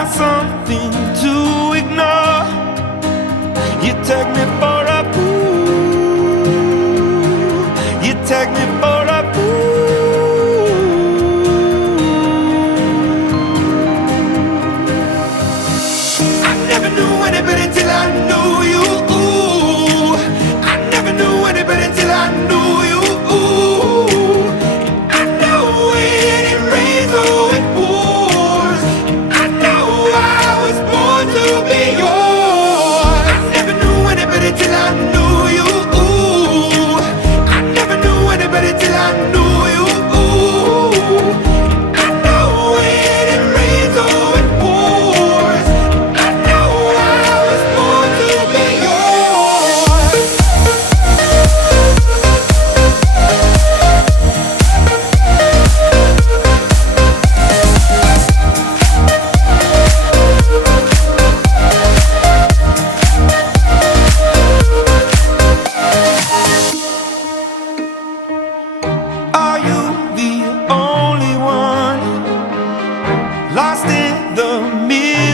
not something to ignore. You take me for a fool. You take me for a fool. I never knew any better till I knew you. I never knew any better till I knew you. I know when it rains or it pours. I know I was born to be yours. I never knew any better till I knew you. I never knew any better till I knew you. I know when it rains or it pours. I know I was born to be yours. Are you the only one lost in the middle?